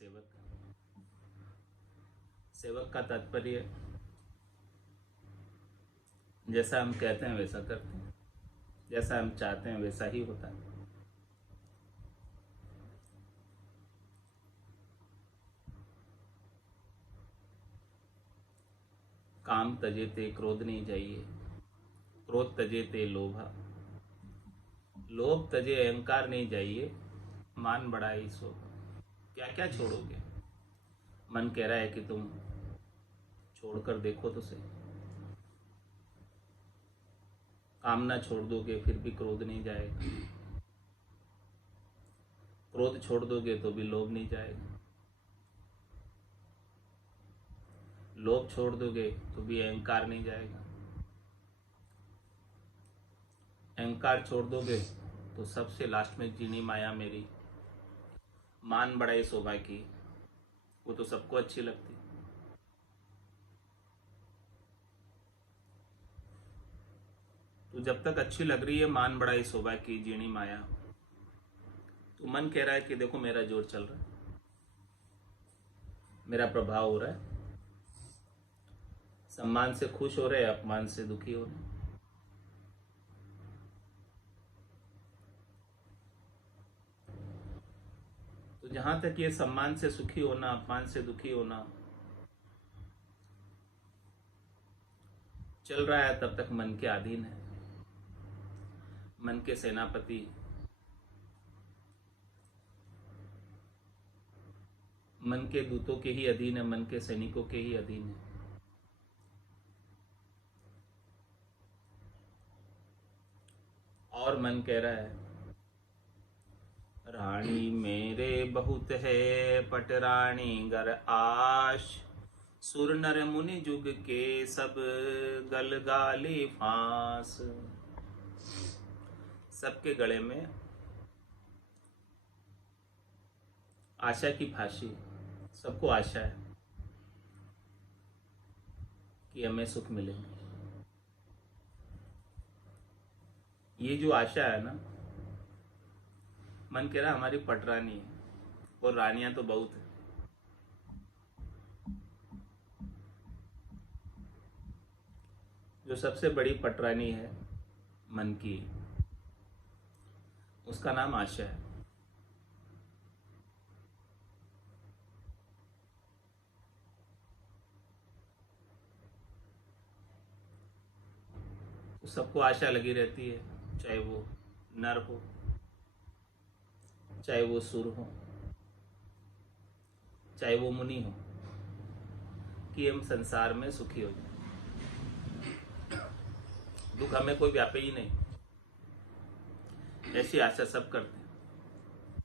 सेवक। सेवक का तात्पर्य जैसा हम कहते हैं वैसा करते हैं, जैसा हम चाहते हैं वैसा ही होता है। काम तजे ते क्रोध नहीं चाहिए, क्रोध तजे ते लोभा, लोभ तजे अहंकार नहीं चाहिए, मान बढ़ाई शोभा। क्या क्या छोड़ोगे? मन कह रहा है कि तुम छोड़कर देखो तो सही। कामना छोड़ दोगे फिर भी क्रोध नहीं जाएगा, क्रोध छोड़ दोगे तो भी लोभ नहीं जाएगा, लोभ छोड़ दोगे तो भी अहंकार नहीं जाएगा, अहंकार छोड़ दोगे तो सबसे लास्ट में जीनी माया मेरी, मान बढ़ाई शोभा की, वो तो सबको अच्छी लगती। तो जब तक अच्छी लग रही है मान बढ़ाई शोभा की, जीनी माया, तो मन कह रहा है कि देखो मेरा जोर चल रहा है, मेरा प्रभाव हो रहा है, सम्मान से खुश हो रहे, अपमान से दुखी हो रहे। तो जहां तक ये सम्मान से सुखी होना, अपमान से दुखी होना चल रहा है, तब तक मन के अधीन है। मन के सेनापति, मन के दूतों के ही अधीन है, मन के सैनिकों के ही अधीन है। और मन कह रहा है रानी मेरे बहुत है पटरानी गर आश, सुर नर मुनि जुग के सब गल गाली फांस। सबके गले में आशा की फांसी, सबको आशा है कि हमें सुख मिले। ये जो आशा है ना, मन कह रहा हमारी पटरानी है और रानियां तो बहुत है। जो सबसे बड़ी पटरानी है मन की, उसका नाम आशा है। तो सबको आशा लगी रहती है, चाहे वो नर हो, चाहे वो सुर हो, चाहे वो मुनि हो, कि हम संसार में सुखी हो जाए, दुख हमें कोई व्यापे ही नहीं। ऐसी आशा सब करते हैं।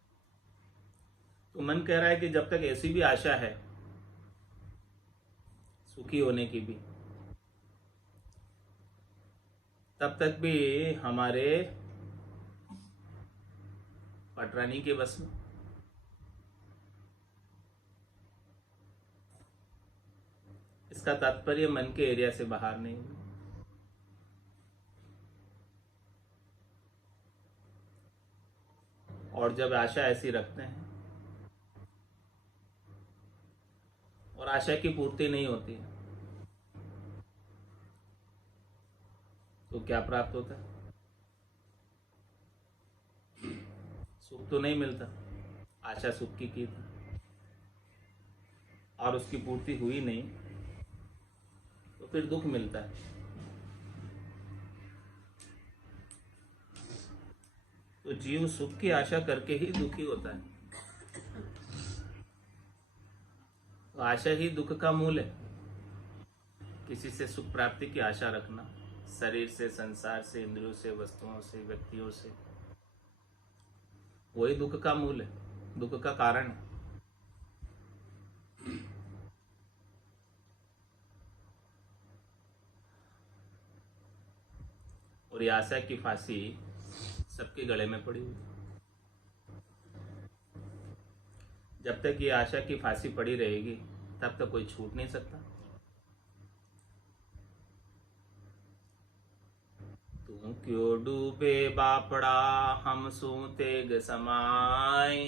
तो मन कह रहा है कि जब तक ऐसी भी आशा है सुखी होने की भी, तब तक भी हमारे पटरानी के बस में। इसका तात्पर्य मन के एरिया से बाहर नहीं हुई। और जब आशा ऐसी रखते हैं और आशा की पूर्ति नहीं होती है, तो क्या प्राप्त होता है? सुख तो नहीं मिलता। आशा सुख की थी और उसकी पूर्ति हुई नहीं, तो फिर दुख मिलता है। तो जीव सुख की आशा करके ही दुखी होता है। तो आशा ही दुख का मूल है। किसी से सुख प्राप्ति की आशा रखना, शरीर से, संसार से, इंद्रियों से, वस्तुओं से, व्यक्तियों से, वही दुख का मूल है, दुख का कारण है। और ये आशा की फांसी सबके गले में पड़ी हुई। जब तक ये आशा की फांसी पड़ी रहेगी तब तक कोई छूट नहीं सकता। तू क्यों डूबे बापड़ा हम सू तेग समाए,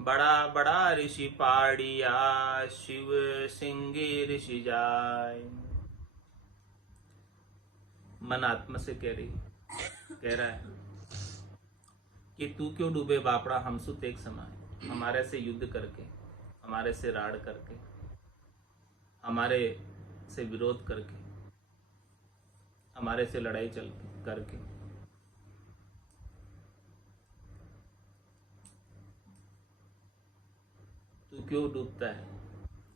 बड़ा बड़ा ऋषि पाड़िया, शिव सिंगी ऋषि जाय। मन आत्मा से कह रहा है कि तू क्यों डूबे बापड़ा हमसु तेक समाए। हमारे से युद्ध करके, हमारे से राड़ करके, हमारे से विरोध करके, हमारे से लड़ाई चल करके तू क्यों डूबता है?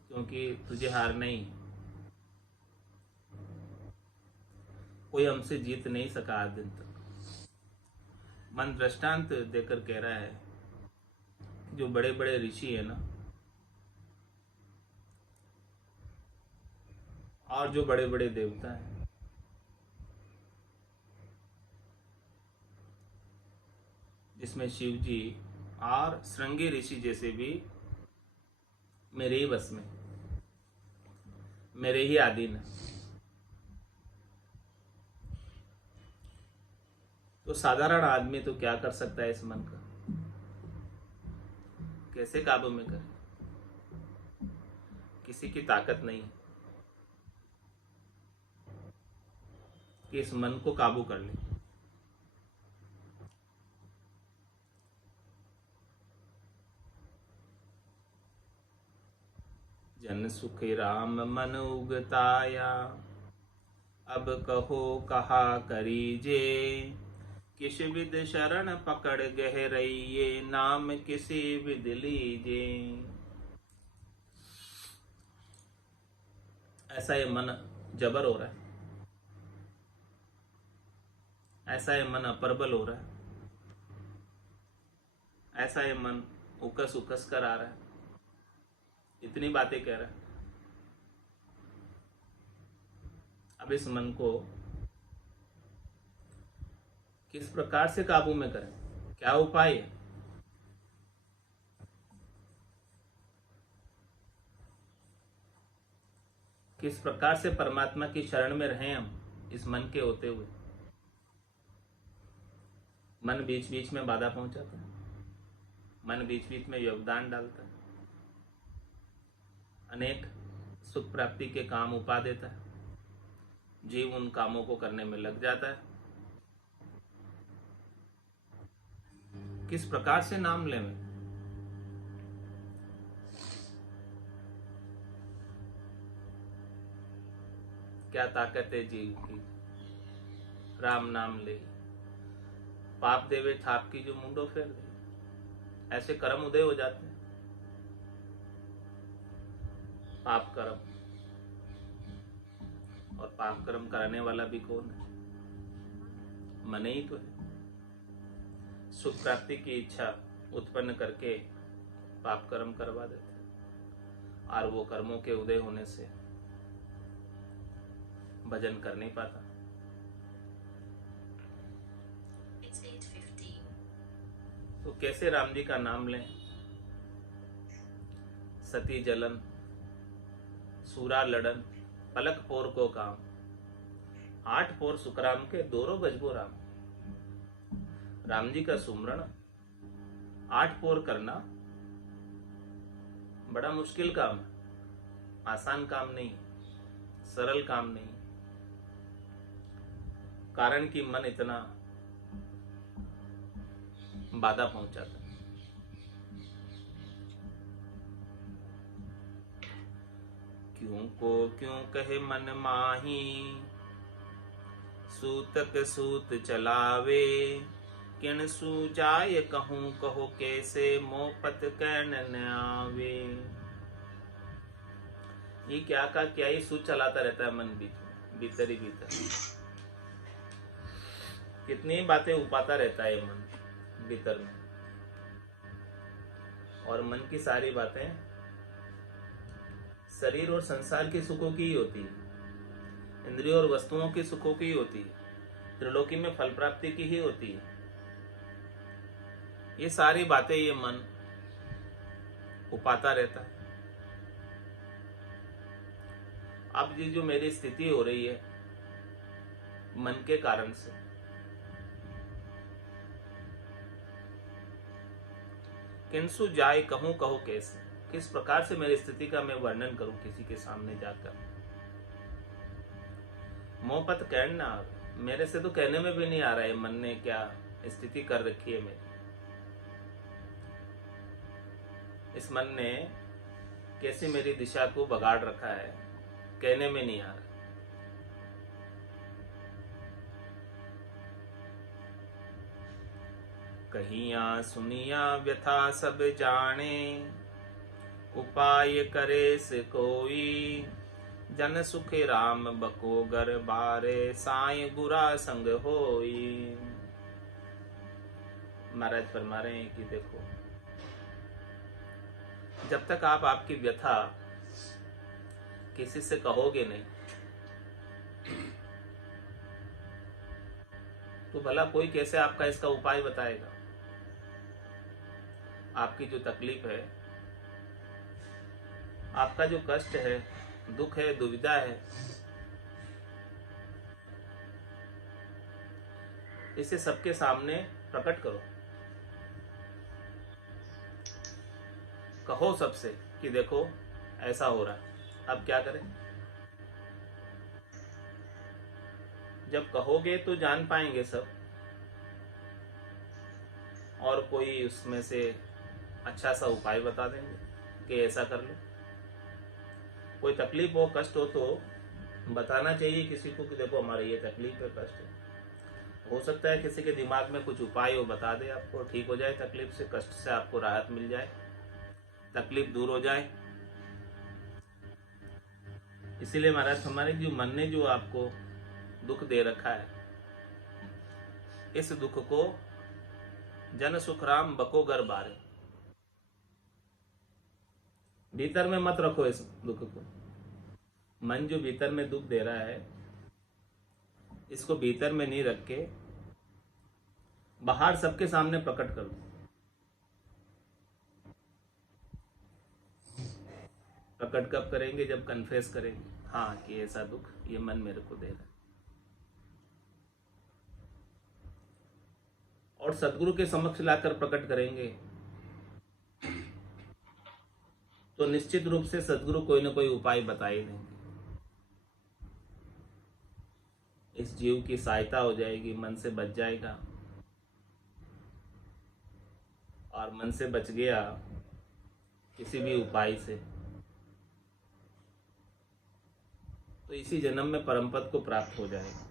क्योंकि तुझे हार नहीं, कोई हमसे जीत नहीं सका आज दिन तक। मन दृष्टांत देकर कह रहा है कि जो बड़े बड़े ऋषि है ना, और जो बड़े बड़े देवता हैं, जिसमें शिव जी और श्रृंगी ऋषि जैसे भी मेरे ही बस में, मेरे ही अधीन है। तो साधारण आदमी तो क्या कर सकता है इस मन का? कैसे काबू में करे? किसी की ताकत नहीं कि इस मन को काबू कर ले। जन सुख राम मन उगताया, अब कहो कहा करीजे। किस विद शरण पकड़ गहरइये, नाम किसी विद लीजे। ऐसा ये मन जबर हो रहा है, ऐसा ये मन अप्रबल हो रहा है, ऐसा ये मन उकस उकस कर आ रहा है, इतनी बातें कह रहा है। अब इस मन को किस प्रकार से काबू में करें? क्या उपाय है? किस प्रकार से परमात्मा की शरण में रहें हम इस मन के होते हुए? मन बीच बीच में बाधा पहुंचाता है, मन बीच बीच में योगदान डालता है, अनेक सुख प्राप्ति के काम उपा देता है, जीव उन कामों को करने में लग जाता है। किस प्रकार से नाम लें? क्या ताकत है जीव की? राम नाम ले, पाप देवे थाप की जो मुंडो फेर दे। ऐसे कर्म उदय हो जाते हैं। पाप कर्म, और पाप कर्म कराने वाला भी कौन है? मन ही तो है। सुख प्राप्ति की इच्छा उत्पन्न करके पाप कर्म करवा देते, और वो कर्मों के उदय होने से भजन कर नहीं पाता। तो कैसे राम जी का नाम लें? सती जलन, सूरा लड़न, पलक पोर को काम। 8 पोर सुखराम के, दोरो गजबो राम। राम जी का सुमरण 8 पोर करना बड़ा मुश्किल काम है, आसान काम नहीं, सरल काम नहीं। कारण कि मन इतना बाधा पहुंचाता है। क्यों को क्यों कहे मन माही, सूतक सूत चलावे। किन सूजाय कहूं कहो कैसे, मोपत कहन न आवे। ये क्या का क्या ही सूत चलाता रहता है मन भीतर ही भीतर। कितनी बातें उपाता रहता है मन भीतर में, और मन की सारी बातें शरीर और संसार के सुखों की ही होती है, इंद्रियों और वस्तुओं के सुखों की ही होती है, त्रिलोकी में फल प्राप्ति की ही होती है। ये सारी बातें ये मन उपाता रहता है। अब ये जो मेरी स्थिति हो रही है मन के कारण से, किंसु जाय कहूं कहो कैसे, किस प्रकार से मेरी स्थिति का मैं वर्णन करूं किसी के सामने जाकर। मोहपत कहना, मेरे से तो कहने में भी नहीं आ रहा है मन ने क्या स्थिति कर रखी है मेरी। इस मन ने कैसी मेरी दिशा को बगाड़ रखा है, कहने में नहीं आ रहा। कहिया सुनिया व्यथा सब जाने, उपाय करे से कोई। जन सुखे राम बकोगर बारे, साई बुरा संग होई। महाराज फरमा रहे हैं कि देखो, जब तक आप आपकी व्यथा किसी से कहोगे नहीं, तो भला कोई कैसे आपका इसका उपाय बताएगा। आपकी जो तकलीफ है, आपका जो कष्ट है, दुख है, दुविधा है, इसे सबके सामने प्रकट करो। कहो सबसे कि देखो ऐसा हो रहा है, अब क्या करें। जब कहोगे तो जान पाएंगे सब, और कोई उसमें से अच्छा सा उपाय बता देंगे कि ऐसा कर लो। कोई तकलीफ हो, कष्ट हो तो बताना चाहिए किसी को कि देखो हमारी ये तकलीफ है, कष्ट है। हो सकता है किसी के दिमाग में कुछ उपाय हो, बता दे, आपको ठीक हो जाए तकलीफ से, कष्ट से आपको राहत मिल जाए, तकलीफ दूर हो जाए। इसीलिए महाराज हमारे जो मन ने जो आपको दुख दे रखा है, इस दुख को जन सुख राम बकोगर बारे, भीतर में मत रखो इस दुख को। मन जो भीतर में दुख दे रहा है, इसको भीतर में नहीं रख के बाहर सबके सामने प्रकट कर दो। प्रकट कब करेंगे? जब कन्फेस करेंगे, हाँ कि ऐसा दुख ये मन मेरे को दे रहा है। और सदगुरु के समक्ष लाकर प्रकट करेंगे तो निश्चित रूप से सदगुरु कोई ना कोई उपाय बता ही देंगे। इस जीव की सहायता हो जाएगी, मन से बच जाएगा। और मन से बच गया किसी भी उपाय से, तो इसी जन्म में परम पद को प्राप्त हो जाएगा।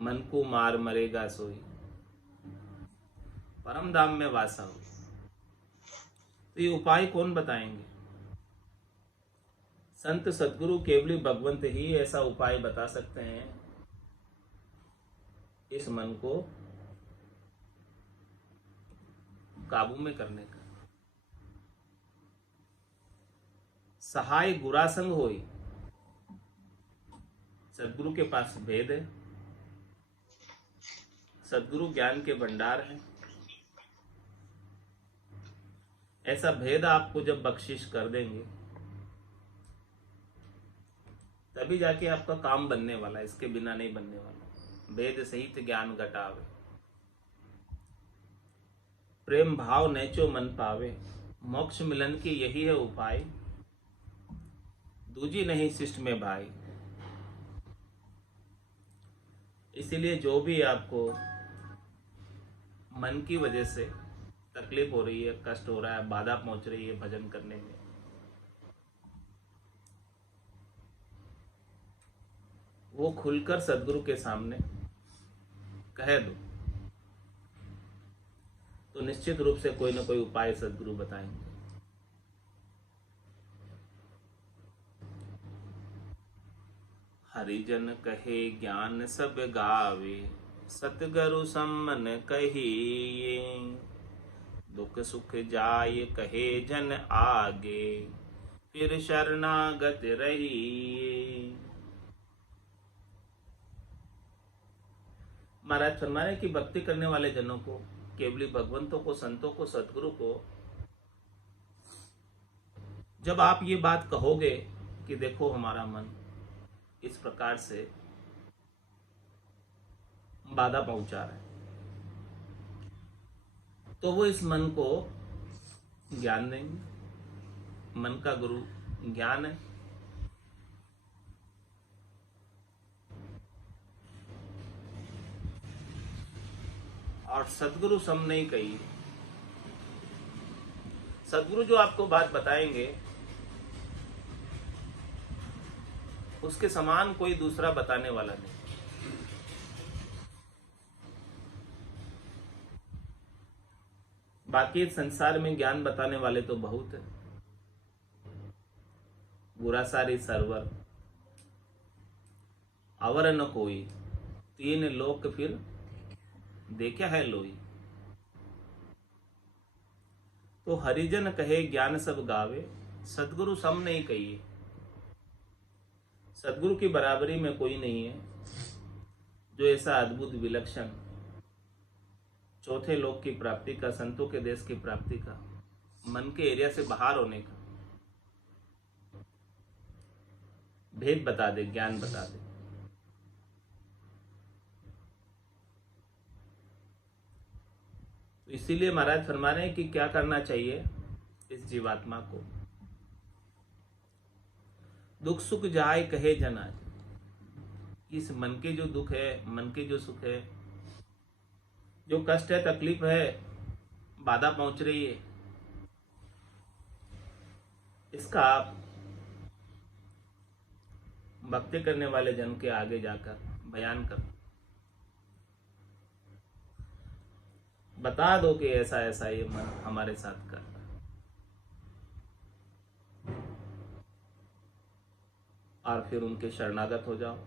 मन को मार मरेगा सोई, परम धाम में वासा हो। तो ये उपाय कौन बताएंगे? संत सदगुरु केवली भगवंत ही ऐसा उपाय बता सकते हैं इस मन को काबू में करने का। सहाय गुरासंग होई, सदगुरु के पास भेद है, सदगुरु ज्ञान के भंडार है। ऐसा भेद आपको जब बख्शिश कर देंगे, तभी जाके आपका काम बनने वाला है, इसके बिना नहीं बनने वाला। वेद सहित ज्ञान घटावे, प्रेम भाव नेचो मन पावे, मोक्ष मिलन की यही है उपाय, दूजी नहीं शिष्ट में भाई। इसीलिए जो भी आपको मन की वजह से तकलीफ हो रही है, कष्ट हो रहा है, बाधा पहुंच रही है भजन करने में, वो खुलकर सदगुरु के सामने कह दो, तो निश्चित रूप से कोई ना कोई उपाय सदगुरु बताएंगे। हरिजन कहे ज्ञान सब गावे, सतगुरु सम्मन कहिए, दुख सुख जाय कहे जन आगे, फिर शरणागत रहिए। महाराज फरमा रहे कि भक्ति करने वाले जनों को, केवली भगवंतों को, संतों को, सतगुरु को, जब आप ये बात कहोगे कि देखो हमारा मन इस प्रकार से बाधा पहुंचा रहा है, तो वो इस मन को ज्ञान देंगे। मन का गुरु ज्ञान है। और सदगुरु सम नहीं कही। सदगुरु जो आपको बात बताएंगे उसके समान कोई दूसरा बताने वाला नहीं। बाकी संसार में ज्ञान बताने वाले तो बहुत है। बुरा सारी सरवर अवर न कोई, तीन लोक फिर देखा है लोई। तो हरिजन कहे ज्ञान सब गावे, सदगुरु सम नहीं कहिए। सदगुरु की बराबरी में कोई नहीं है जो ऐसा अद्भुत विलक्षण चौथे लोक की प्राप्ति का, संतों के देश की प्राप्ति का, मन के एरिया से बाहर होने का भेद बता दे, ज्ञान बता दे। तो इसीलिए महाराज फरमा रहे हैं कि क्या करना चाहिए इस जीवात्मा को। दुख सुख जाए कहे जना। इस मन के जो दुख है, मन के जो सुख है, जो कष्ट है, तकलीफ है, बाधा पहुंच रही है, इसका आप भक्ति करने वाले जन के आगे जाकर बयान करो, बता दो कि ऐसा ऐसा ये मन हमारे साथ कर रहा है। और फिर उनके शरणागत हो जाओ।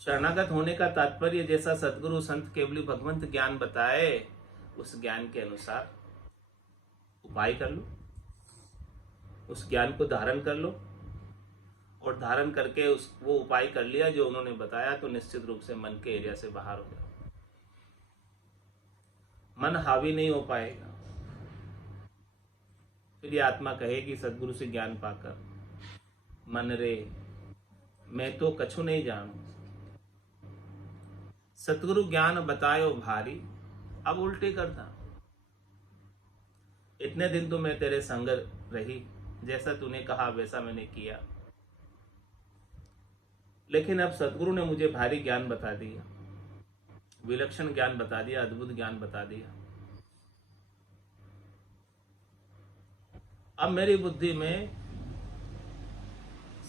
शरणागत होने का तात्पर्य जैसा सदगुरु संत केवली भगवंत ज्ञान बताए उस ज्ञान के अनुसार उपाय कर लो, उस ज्ञान को धारण कर लो, और धारण करके वो उपाय कर लिया जो उन्होंने बताया, तो निश्चित रूप से मन के एरिया से बाहर हो जाओ। मन हावी नहीं हो पाएगा। फिर ये आत्मा कहेगी सदगुरु से ज्ञान पाकर, मन रे मैं तो कछु नहीं जानू, सतगुरु ज्ञान बतायो भारी। अब उल्टी करता, इतने दिन तो मैं तेरे संग रही, जैसा तूने कहा वैसा मैंने किया, लेकिन अब सतगुरु ने मुझे भारी ज्ञान बता दिया, विलक्षण ज्ञान बता दिया, अद्भुत ज्ञान बता दिया। अब मेरी बुद्धि में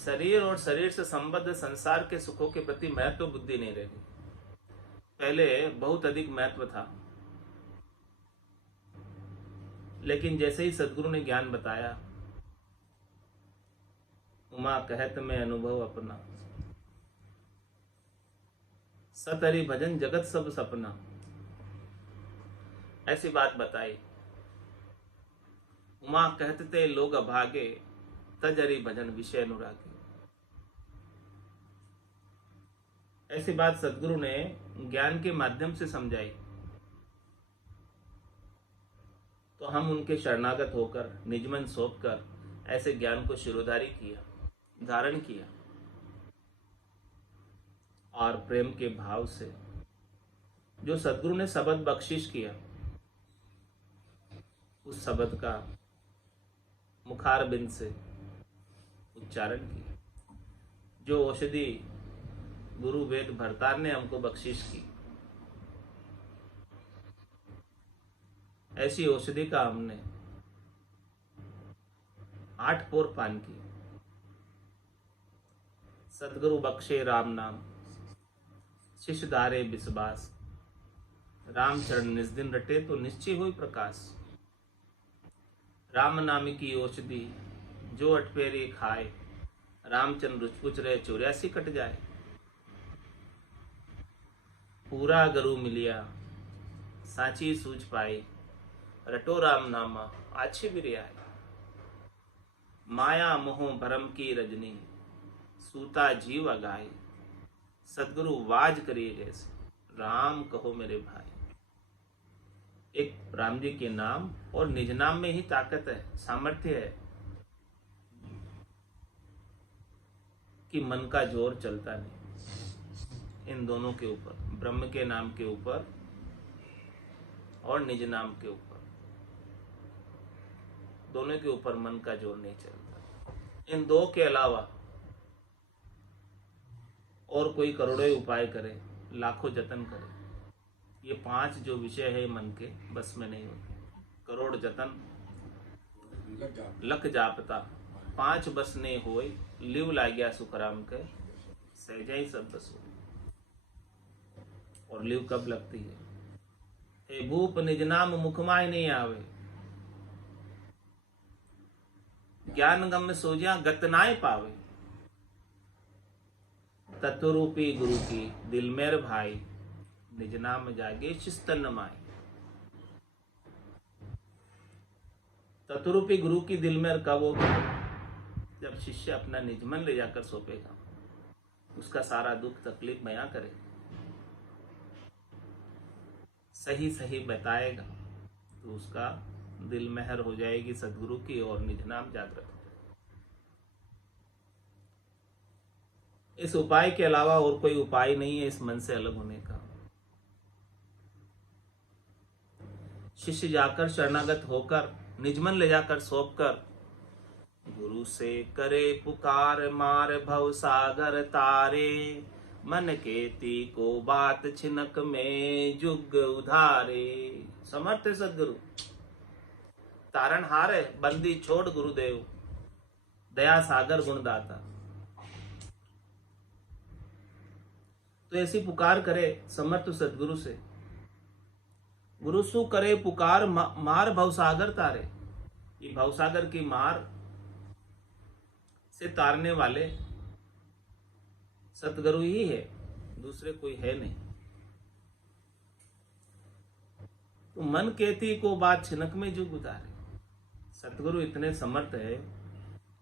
शरीर और शरीर से संबद्ध संसार के सुखों के प्रति महत्व बुद्धि नहीं रही। पहले बहुत अधिक महत्व था, लेकिन जैसे ही सदगुरु ने ज्ञान बताया, उमा कहत में अनुभव अपना, सतहरि भजन जगत सब सपना, ऐसी बात बताई। उमा कहते लोग अभागे, तजरि भजन विषय अनुरागे। ऐसी बात सदगुरु ने ज्ञान के माध्यम से समझाई, तो हम उनके शरणागत होकर, निजमन सौंपकर ऐसे ज्ञान को शिरोधारी किया, धारण किया, और प्रेम के भाव से जो सदगुरु ने शब्द बख्शिश किया, उस शब्द का मुखारबिंद से उच्चारण किया। जो औषधि गुरु वेद भरतार ने हमको बख्शिश की, ऐसी औषधि का हमने 8 पोर पान किया। सदगुरु बख्शे राम नाम, शिष्य धारे विश्वास, राम चरण निस्दिन रटे तो निश्चय हुई प्रकाश। राम नाम की औषधि जो अटपेरी खाए, रामचंद्र रुचपुच रहे 84 कट जाए। पूरा गरु मिलिया साची सूझ पाई, रटो राम नामा आछे भी आए। माया मोह भरम की रजनी, सूता जीव अगाए। सदगुरु वाज करिए जैसे, राम कहो मेरे भाई। एक राम जी के नाम और निज नाम में ही ताकत है, सामर्थ्य है कि मन का जोर चलता नहीं। इन दोनों के ऊपर, ब्रह्म के नाम के ऊपर और निज नाम के ऊपर, दोनों के ऊपर मन का जोर नहीं चलता। इन दो के अलावा और कोई करोड़ों उपाय करे, लाखों जतन करे, ये 5 जो विषय है मन के, बस में नहीं होते। करोड़ जतन लख जापता, 5 बस ने होय, लिव लाग्या सुखराम के, सहजा ही सब बस हो। और लिव कब लगती है? हे भूप निज नाम मुखमाय नहीं आवे, ज्ञान गम सोजिया गत नाय पावे। तत्वरूपी गुरु की दिल मेर भाई, निज नाम जागे शिस्तन माय। तत्वरूपी गुरु की दिल मेर कब होगी? जब शिष्य अपना निज मन ले जाकर सौंपेगा, उसका सारा दुख तकलीफ बयां करे, सही सही बताएगा, तो उसका दिल मेहर हो जाएगी सदगुरु की और निज नाम जागृत हो जाएगा। इस उपाय के अलावा और कोई उपाय नहीं है इस मन से अलग होने का। शिष्य जाकर शरणागत होकर निज मन ले जाकर सौंप कर, गुरु से करे पुकार मार भव सागर तारे, मन केती को बात छिनक में जुग उधारे। समर्थ सदगुरु, तारणहार है, बंदी छोड़ गुरुदेव, दया सागर गुणदाता। तो ऐसी पुकार करे समर्थ सदगुरु से। गुरु सु करे पुकार मार भवसागर तारे। ये भवसागर की मार से तारने वाले सतगुरु ही है, दूसरे कोई है नहीं। तो मन केती को बात छिनक में जुग उतारे। सतगुरु इतने समर्थ है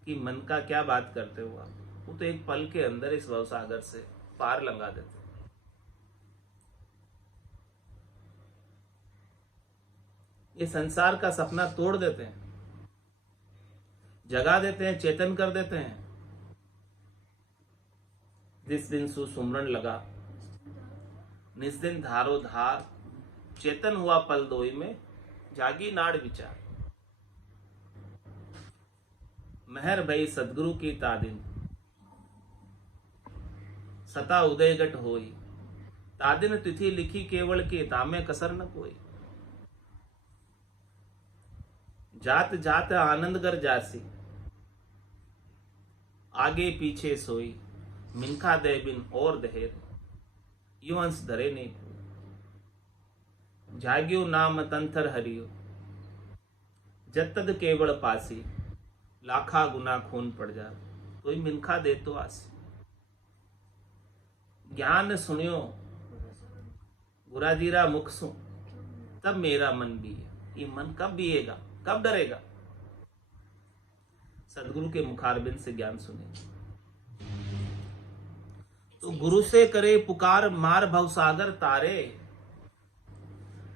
कि मन का क्या बात करते हो आप, वो तो एक पल के अंदर इस भवसागर से पार लंगा देते। ये संसार का सपना तोड़ देते हैं, जगा देते हैं, चेतन कर देते हैं। जिस दिन सुसुमरण लगा, निस दिन धारो धार, चेतन हुआ पल दोई में, जागी नाड़ विचार। मेहर भई सदगुरु की तादिन, सता उदय गट होई। तादिन तिथि लिखी केवल के, तामे कसर न कोई। जात जात आनंद कर जासी, आगे पीछे सोई। मिनखा दे बिन और दहेर, यो अंश धरे नहीं कोई। जाग्यो नाम तंथर हरियो, जतद केवल पासी। लाखा गुना खून पड़ जा, कोई मिनखा दे तो आसी। ज्ञान सुनियो गुराजीरा मुख सु, तब मेरा मन भी है। ये मन कब बीएगा, कब डरेगा? सदगुरु के मुखारबिंद से ज्ञान सुने। तो गुरु से करे पुकार मार भवसागर तारे,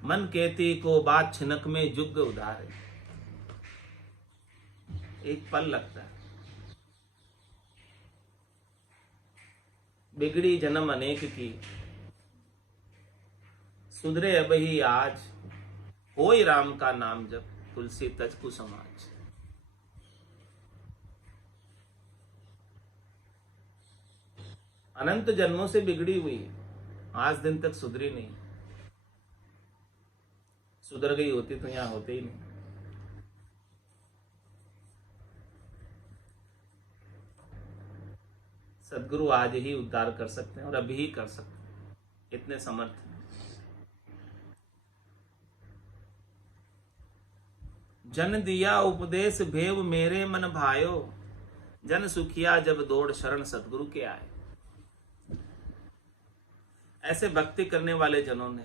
मन केती को बात छिनक में जुग उधारे। एक पल लगता है। बिगड़ी जन्म अनेक की, सुधरे अब ही आज। होई राम का नाम जप, तुलसी तज को समाज। अनंत जन्मों से बिगड़ी हुई है, आज दिन तक सुधरी नहीं। सुधर गई होती तो यहां होते ही नहीं। सदगुरु आज ही उद्धार कर सकते हैं और अभी ही कर सकते हैं, इतने समर्थ हैं। जन दिया उपदेश भेव मेरे मन भायो, जन सुखिया जब दौड़ शरण सदगुरु के आए। ऐसे भक्ति करने वाले जनों ने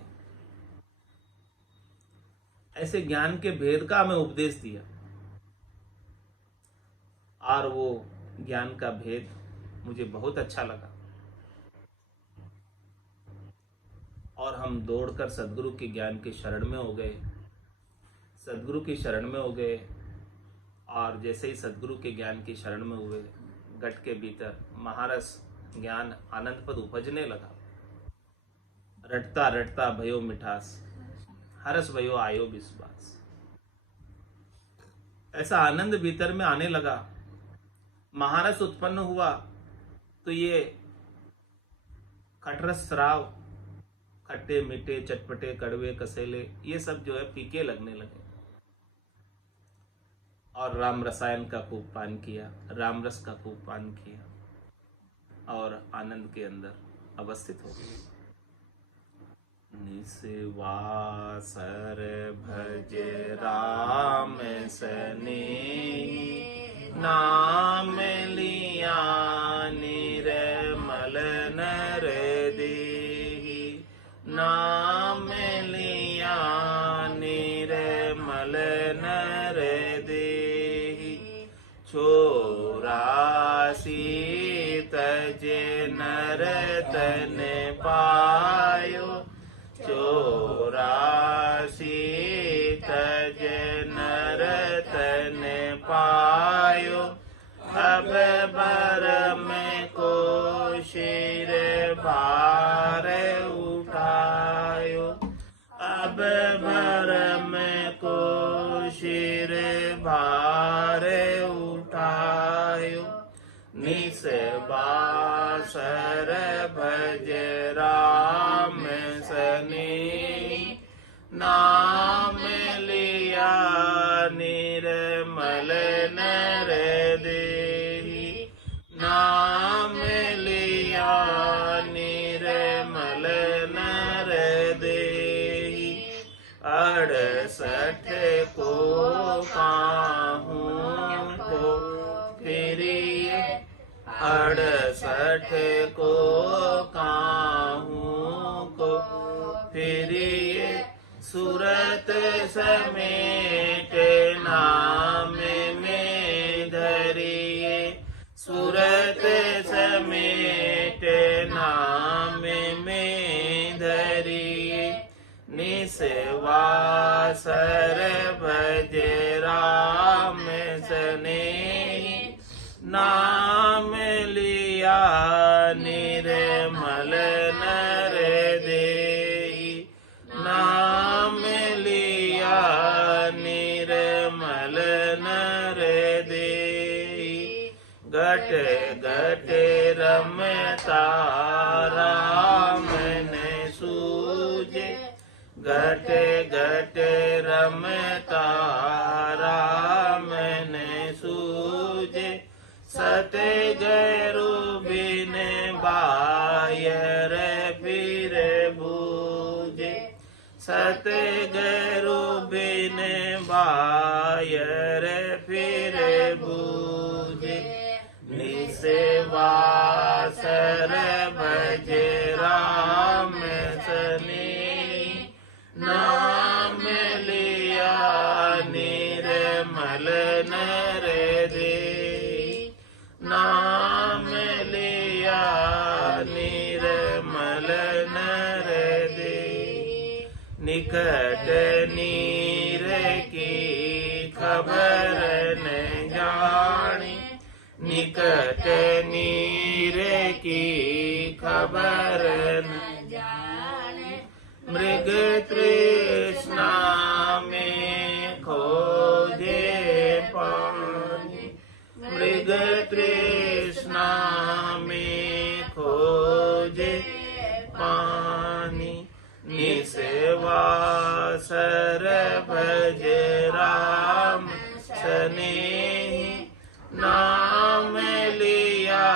ऐसे ज्ञान के भेद का हमें उपदेश दिया, और वो ज्ञान का भेद मुझे बहुत अच्छा लगा। और हम दौड़कर सदगुरु के ज्ञान के शरण में हो गए, सदगुरु की शरण में हो गए। और जैसे ही सदगुरु के ज्ञान की शरण में हुए, गट के भीतर महारस ज्ञान आनंद पद उपजने लगा। रटता रटता भयो मिठास, हरस भयो आयो विश्वास। ऐसा आनंद भीतर में आने लगा, महारस उत्पन्न हुआ, तो ये खटरस श्राव, खट्टे मीठे चटपटे कड़वे कसेले, ये सब जो है फीके लगने लगे। और राम रसायन का खूब पान किया, राम रस का खूब पान किया और आनंद के अंदर अवस्थित हो गए। निस्वासर भज राम सनेही, नाम लिया निर्मल नर देहि, नाम लिया निर्मल नर देहि। 84 तजे नर तन पायो, 84 तज नर तन पायो। अब बर में को शिर भार उठायो, अब बर में को शिर भार उठायो। निस्वासर भज राम सनेही, नाम लिया निर्मल नर देहि, नाम लिया निर्मल नर देहि। 68 को काहूँ को फिरिए, 68 को काहूँ को फिरिए। सूरत समेत नाम में धरिए, सूरत समेत नाम में धरिए। निस्वासर भज राम सनेही, नाम लिया निर्मल नर देहि, नाम लिया निर्मल नर देहि। घट घट रमता राम ने सूझे, घट घट रमता राम ने सूझे। सत गरु बिन बायर फिर बूझे, सत गरु बिन बायर फिर बूझे। निस्वासर भज राम सनेही, नाम लिया निर्मल नर देहि, नाम लिया निर्मल नर देहि। निकट नीर की खबर न जानी, निकट नीर की खबर न जाने। मृग तृष्णा में खोजे पानी, मृग तृष्णा में खोजे पानी। निस्वासर भज राम सनेही, नाम लिया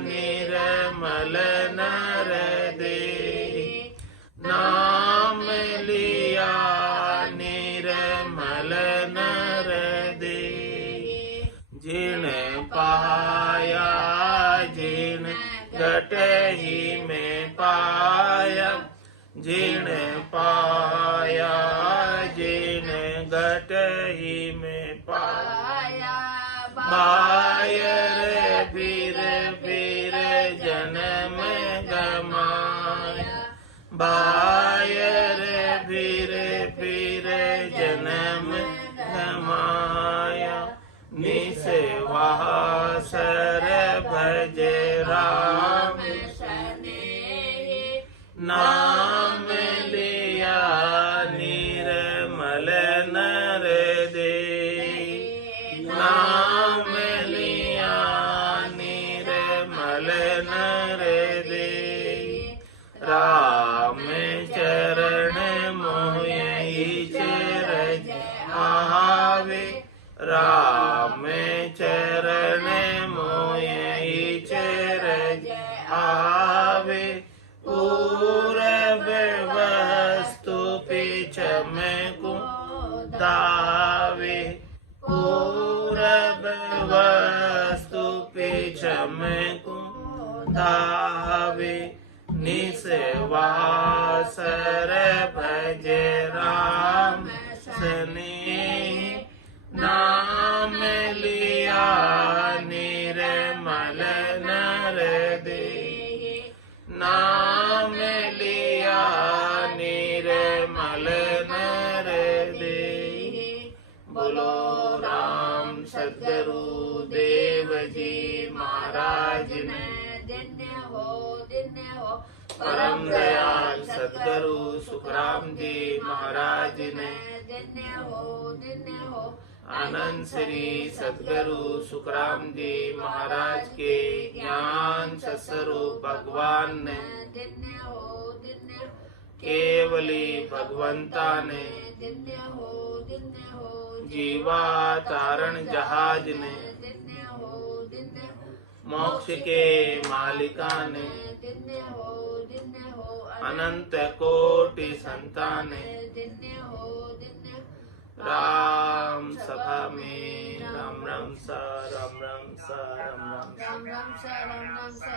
निर्मल नर देहि, नाम लिया निर्मल नर देहि। जिन पाया जिन घटहि में पाया, जिन पाया जिन घटहि में पाया। बायर फिर फिर जन्म गमाया, बायर फिर फिर जन्म गमाया। निस्वासर भज राम सनेही, नाम राम चरण मोहि चरज आवे, पूरब वस्तु पिछम को दावे, पूरब वस्तु पिछम को दावे, निसवासर भज राम स्नेह, नाम लिया निर्मल नर देहि, नाम लिया निर्मल नर देहि। बोलो राम सद्गुरु देव जी महाराज ने, परम दयाल सद्गुरु सुखराम जी महाराज ने, आनंद श्री सद्गुरु सुखराम जी महाराज के ज्ञान सत्स्वरूप भगवान ने, केवली भगवंता ने, जीवा तारण जहाज ने, मोक्ष के मालिका ने, अनंत कोटि संताने, राम सभा में राम राम सा राम राम सा राम राम सा।